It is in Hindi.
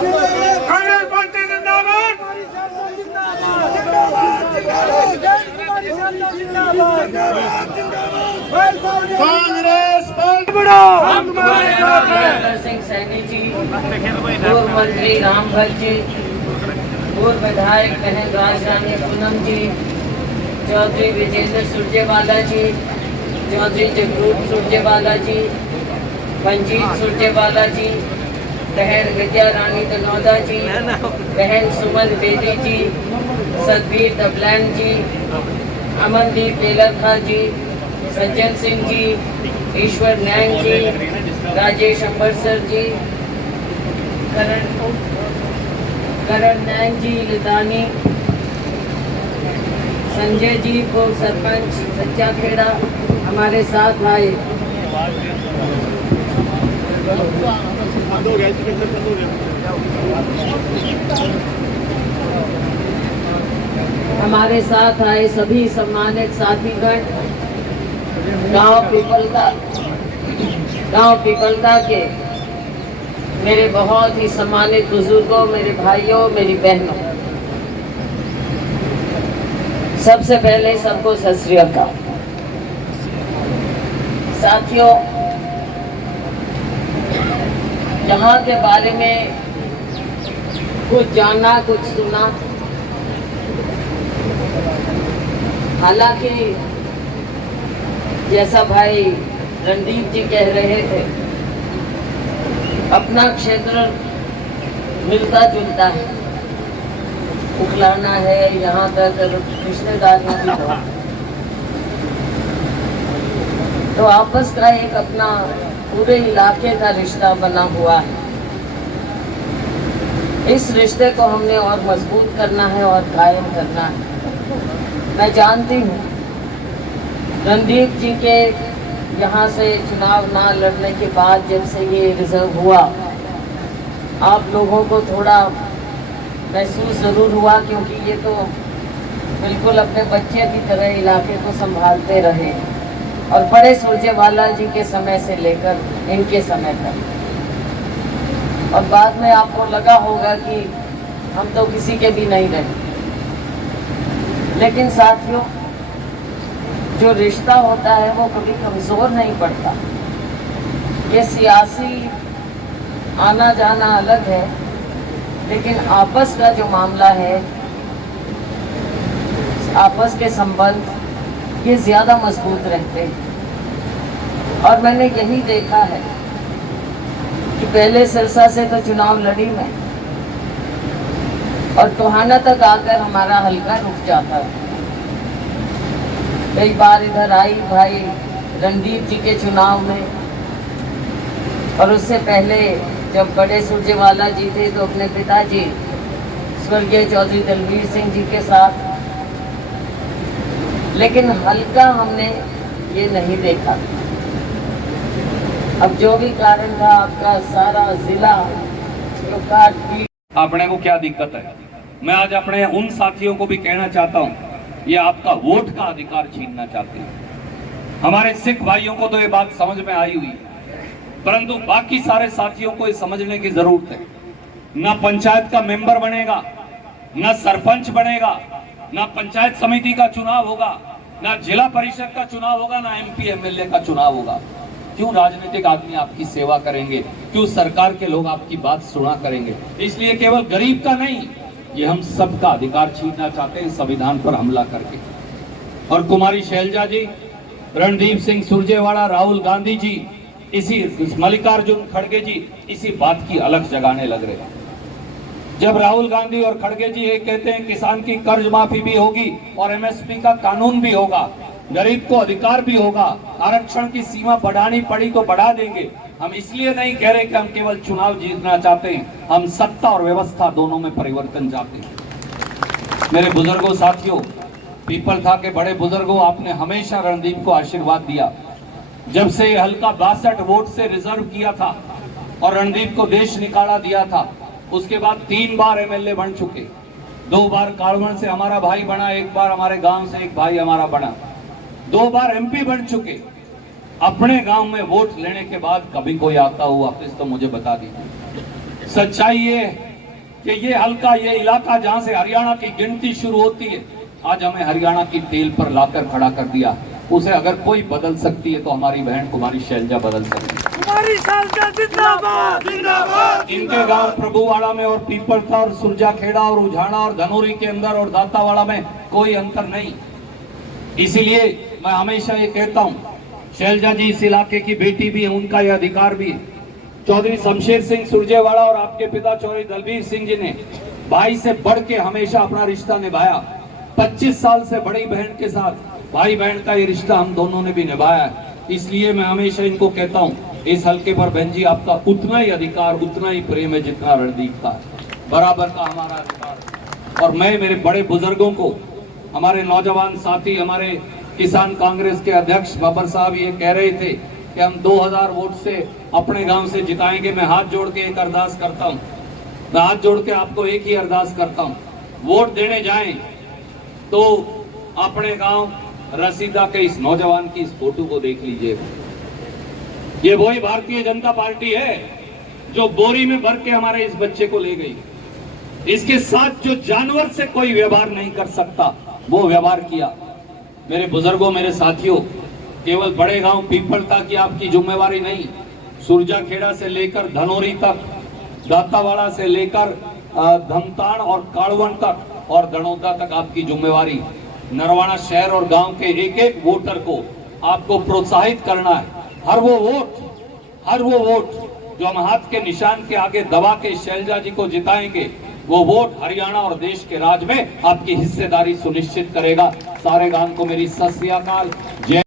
कांग्रेस पार्टी जिंदाबाद। कांग्रेस सिंह सैनी जी, पूर्व मंत्री रामभर जी, पूर्व विधायक बहन राजरानी पूनम जी, चौधरी विजेंद्र सुरजेवाला जी, चौधरी जगरूप सुरजेवाला जी, मंजीत सुरजेवाला जी, बहन विद्या रानी दनौदा जी, बहन सुमन बेदी जी, सतबीर दबलैन जी, अमनदीप बेलखा जी, सज्जन सिंह जी, ईश्वर नैंग जी, राजेश अंबरसर जी, करण नैंग जी, लिदानी, संजय जी को सरपंच सच्चा खेड़ा हमारे साथ आए। हमारे साथ आए सभी सम्मानित साथीगण, गांव पिपलदा के मेरे बहुत ही सम्मानित बुजुर्गों, मेरे भाइयों, मेरी बहनों, सबसे पहले सबको सत श्री अकाल। साथियों, यहाँ के बारे में कुछ जाना, कुछ सुना, हालांकि जैसा भाई रणदीप जी कह रहे थे, अपना क्षेत्र मिलता जुलता है, उखलाना है, यहाँ तक रिश्तेदारियों की तो आपस का एक अपना पूरे इलाके का रिश्ता बना हुआ है। इस रिश्ते को हमने और मजबूत करना है और कायम करना है। मैं जानती हूँ रणदीप जी के यहाँ से चुनाव ना लड़ने के बाद जब से ये रिजर्व हुआ, आप लोगों को थोड़ा महसूस ज़रूर हुआ, क्योंकि ये तो बिल्कुल अपने बच्चे की तरह इलाके को संभालते रहे और बड़े सुरजेवाला जी के समय से लेकर इनके समय तक। और बाद में आपको लगा होगा कि हम तो किसी के भी नहीं रहे, लेकिन साथियों, जो रिश्ता होता है वो कभी कमज़ोर नहीं पड़ता। ये सियासी आना जाना अलग है, लेकिन आपस का जो मामला है, आपस के संबंध ये ज़्यादा मजबूत रहते हैं। और मैंने यही देखा है कि पहले सिरसा से तो चुनाव लड़ी मैं, और टोहाना तक आकर हमारा हल्का रुक जाता था। कई बार इधर आई भाई रणदीप जी के चुनाव में, और उससे पहले जब बड़े सुरजेवाला जी थे तो अपने पिताजी स्वर्गीय चौधरी दलवीर सिंह जी के साथ, लेकिन हल्का हमने ये नहीं देखा। अब जो भी कारण था, आपका सारा जिला जो काट पीट, अपने को क्या दिक्कत है। मैं आज अपने उन साथियों को भी कहना चाहता हूँ, ये आपका वोट का अधिकार छीनना चाहते हैं। हमारे सिख भाइयों को तो ये बात समझ में आई हुई है, परंतु बाकी सारे साथियों को ये समझने की जरूरत है। ना पंचायत का मेंबर बनेगा, ना सरपंच बनेगा, ना पंचायत समिति का चुनाव होगा, ना जिला परिषद का चुनाव होगा, ना MP MLA का चुनाव होगा। क्यों राजनीतिक आदमी आपकी सेवा करेंगे? क्यों सरकार के लोग आपकी बात सुना करेंगे? इसलिए केवल गरीब का नहीं, ये हम सबका अधिकार छीनना चाहते हैं संविधान पर हमला करके। और कुमारी शैलजा जी, रणदीप सिंह सुरजेवाला, राहुल गांधी जी, इसी मल्लिकार्जुन खड़गे जी इसी बात की अलग जगाने लग रहे हैं। जब राहुल गांधी और खड़गे जी ये कहते हैं किसान की कर्ज माफी भी होगी और MSP का कानून भी होगा, गरीब को अधिकार भी होगा, आरक्षण की सीमा बढ़ानी पड़ी तो बढ़ा देंगे, हम इसलिए नहीं कह रहे कि हम केवल चुनाव जीतना चाहते हैं, हम सत्ता और व्यवस्था दोनों में परिवर्तन चाहते हैं। मेरे बुजुर्गों, साथियों, पीपलथा के बड़े बुजुर्गों, आपने हमेशा रणदीप को आशीर्वाद दिया। जब से हल्का 62 वोट से रिजर्व किया था और रणदीप को देश निकाला दिया था, उसके बाद 3 बार MLA बन चुके, 2 बार कालवन से हमारा भाई बना, 1 बार हमारे गांव से एक भाई हमारा बना, 2 बार MP बन चुके। अपने गांव में वोट लेने के बाद कभी कोई आता हुआ वापस तो मुझे बता दीजिए। सच्चाई ये कि ये हल्का, ये इलाका जहां से हरियाणा की गिनती शुरू होती है, आज हमें हरियाणा की तेल पर लाकर खड़ा कर दिया। उसे अगर कोई बदल सकती है तो हमारी बहन कुमारी शैलजा बदल सकती है। कुमारी शैलजा जिंदाबाद जिंदाबाद। इनके गांव प्रभुवाड़ा में और पीपलता और सुरजाखेड़ा और उझाड़ा और धनोरी के अंदर और दातावाड़ा में कोई अंतर नहीं। इसीलिए मैं हमेशा ये कहता हूं, शैलजा जी इस इलाके की बेटी भी है, उनका यह अधिकार भी है। चौधरी शमशेर सिंह सुरजेवाड़ा और आपके पिता चौधरी दलबीर सिंह जी ने भाई से बढ़ के हमेशा अपना रिश्ता निभाया। 25 साल से बड़ी बहन के साथ भाई बहन का ये रिश्ता हम दोनों ने भी निभाया है। इसलिए मैं हमेशा इनको कहता हूं, इस हल्के पर बहन जी आपका उतना ही अधिकार, उतना ही प्रेम है जितना रणदीप का है, बराबर का हमारा अधिकार। और मैं मेरे बड़े बुजुर्गों को, हमारे नौजवान साथी, हमारे किसान कांग्रेस के अध्यक्ष बाबर साहब ये कह रहे थे कि हम 2000 वोट से अपने गांव से जिताएंगे। मैं हाथ जोड़ के एक अरदास करता हूं, मैं हाथ जोड़ के आपको एक ही अरदास करता हूं, वोट देने जाएं तो अपने गांव रसीदा के इस नौजवान की इस फोटो को देख लीजिए। ये वही भारतीय जनता पार्टी है जो बोरी में भर के हमारे इस बच्चे को ले गई। इसके साथ जो जानवर से कोई व्यवहार नहीं कर सकता वो व्यवहार किया। मेरे बुजुर्गों, मेरे साथियों, केवल बड़े गांव पीपलता की आपकी जिम्मेवारी नहीं, सुरजाखेड़ा से लेकर धनोरी तक, दातावाड़ा से लेकर धमतान और काड़वन तक और दड़ौदा तक आपकी जिम्मेवारी। नरवाना शहर और गांव के एक एक वोटर को आपको प्रोत्साहित करना है। हर वो वोट जो हम हाथ के निशान के आगे दबा के शैलजा जी को जिताएंगे, वो वोट हरियाणा और देश के राज में आपकी हिस्सेदारी सुनिश्चित करेगा। सारे गांव को मेरी सत श्री अकाल, जय।